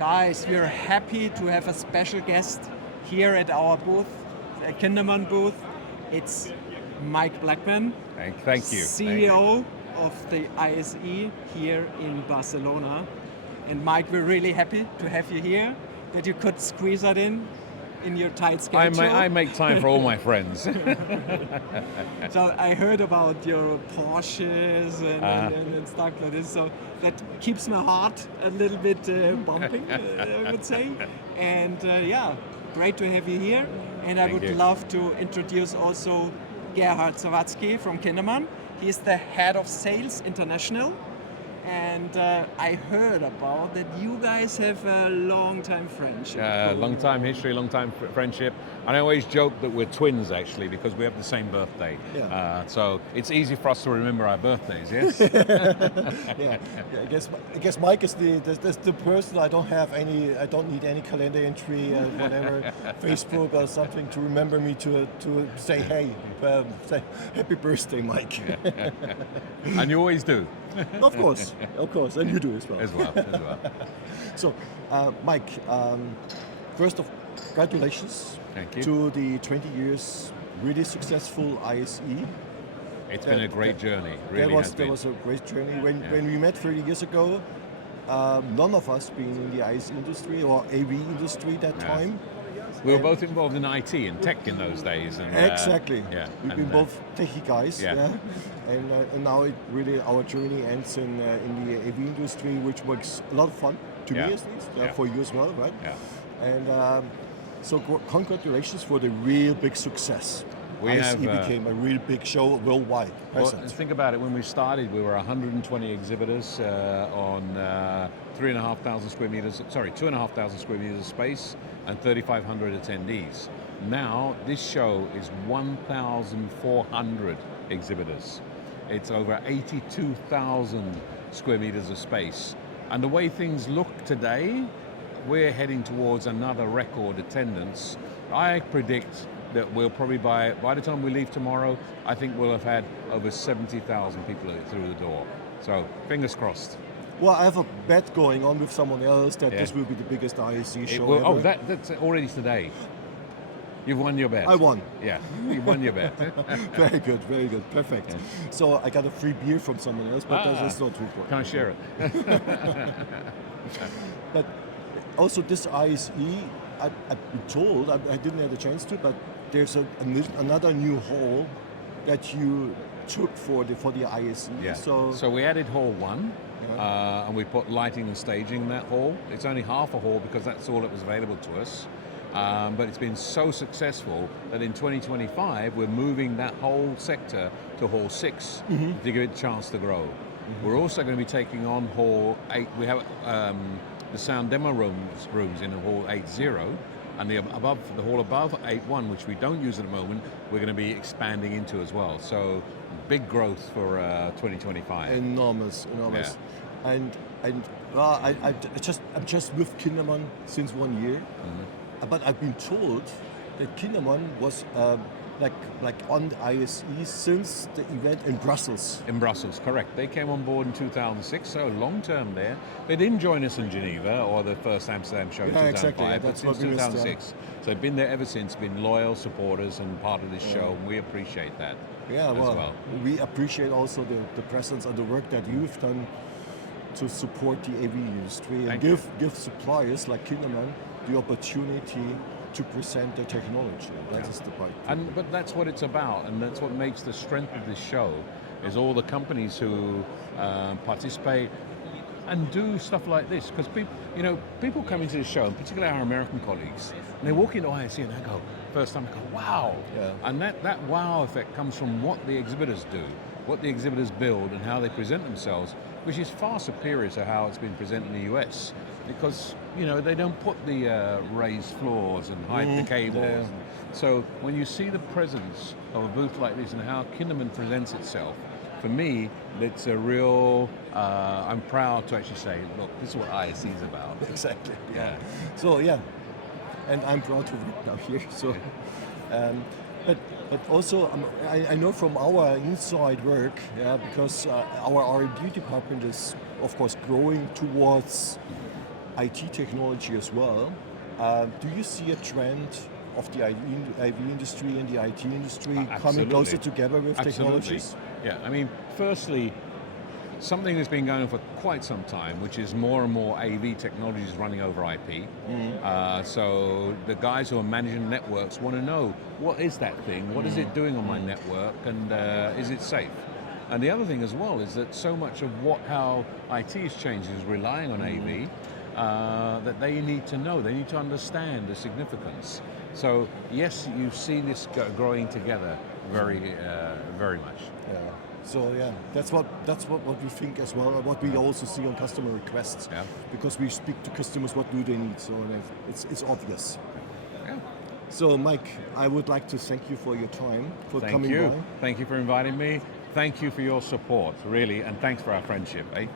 Guys, we're happy to have a special guest here at our booth, a Kindermann booth. It's Mike Blackman, Thank you. CEO of the ISE here in Barcelona. And Mike, we're really happy to have you here, that you could squeeze that in your tight schedule. I make time for all my friends. So I heard about your Porsches and stuff like this, so that keeps my heart a little bit bumping, I would say. And yeah, great to have you here. And I would love to introduce also Gerhard Sawatzki from Kindermann. He's the head of sales international. And I heard about that you guys have a long-time friendship. Long-time history, long-time friendship. And I always joke that we're twins, actually, because we have the same birthday. Yeah. So it's easy for us to remember our birthdays, yes? Yeah. I guess Mike is the person I don't need any calendar entry or whatever, Facebook or something to remember me to say, hey, say happy birthday, Mike. And you always do. Of course, and you do as well. As well. So, Mike, first of congratulations to the 20 years really successful ISE. It's been a great journey, really That was a great journey. When we met 30 years ago, none of us being in the ISE industry or AV industry that time. We were both involved in IT and tech in those days. And, exactly. We've been both techie guys. And now our journey ends in the AV industry, which was a lot of fun to me at least, for you as well, right? Yeah. And so congratulations for the real big success. ISE became a real big show worldwide. Well, think about it. When we started, we were 120 exhibitors on 2,500 square meters of space and 3,500 attendees. Now, this show is 1,400 exhibitors. It's over 82,000 square meters of space. And the way things look today, we're heading towards another record attendance. I predict that we'll probably, by the time we leave tomorrow, I think we'll have had over 70,000 people through the door. So, fingers crossed. Well, I have a bet going on with someone else that this will be the biggest ISE show ever. That's already today. You've won your bet. I won. Yeah, you won your bet. Very good, perfect. Yeah. So I got a free beer from someone else, but that's not too important. Can I share it? But also this ISE, I've been told, I didn't have the chance to, but there's another new hall that you took for the ISE. Yeah. So we added hall 1. And we put lighting and staging in that hall. It's only half a hall because that's all that was available to us. But it's been so successful that in 2025 we're moving that whole sector to hall 6 to give it a chance to grow. We're also going to be taking on hall 8. We have the sound demo rooms in hall 8.0, and the hall above 8.1, which we don't use at the moment, we're going to be expanding into as well. So big growth for 2025. Enormous. Yeah. And I'm just with Kindermann since 1 year, but I've been told that Kindermann was like on the ISE since the event in Brussels. In Brussels, correct. They came on board in 2006, so long term there. They didn't join us in Geneva or the first Amsterdam show in 2005, exactly. but since 2006. So they've been there ever since, been loyal supporters and part of this show, and we appreciate that. Yeah, well, we appreciate also the presence and the work that you've done to support the AV industry and give suppliers like Kindermann the opportunity to present their technology. That is the point. But that's what it's about, and that's what makes the strength of this show, is all the companies who participate and do stuff like this. Because people come into the show, and particularly our American colleagues, and they walk into ISE and they go, first time, they go, wow. Yeah. And that wow effect comes from what the exhibitors do, what the exhibitors build, and how they present themselves, which is far superior to how it's been presented in the US, because they don't put the raised floors and hide the cables. Yeah. So when you see the presence of a booth like this and how Kindermann presents itself, for me, it's a real, I'm proud to actually say, look, this is what ISE is about. Exactly. Yeah. So and I'm proud to work now here. So, but also I know from our inside work, because our R&D department is of course growing towards IT technology as well. Do you see a trend of the AV industry and the IT industry coming closer together with technologies? Yeah, I mean, firstly, something that's been going on for quite some time, which is more and more AV technologies running over IP. So the guys who are managing networks want to know, what is that thing? What is it doing on my network? And is it safe? And the other thing as well is that so much of how IT is changing is relying on AV, that they need to know, they need to understand the significance. So yes, you see this growing together very much. Yeah. So yeah, that's what we think as well. What we also see on customer requests, because we speak to customers, what do they need? So it's obvious. Yeah. So Mike, I would like to thank you for your time, for coming by. Thank you for inviting me. Thank you for your support, really, and thanks for our friendship, eh?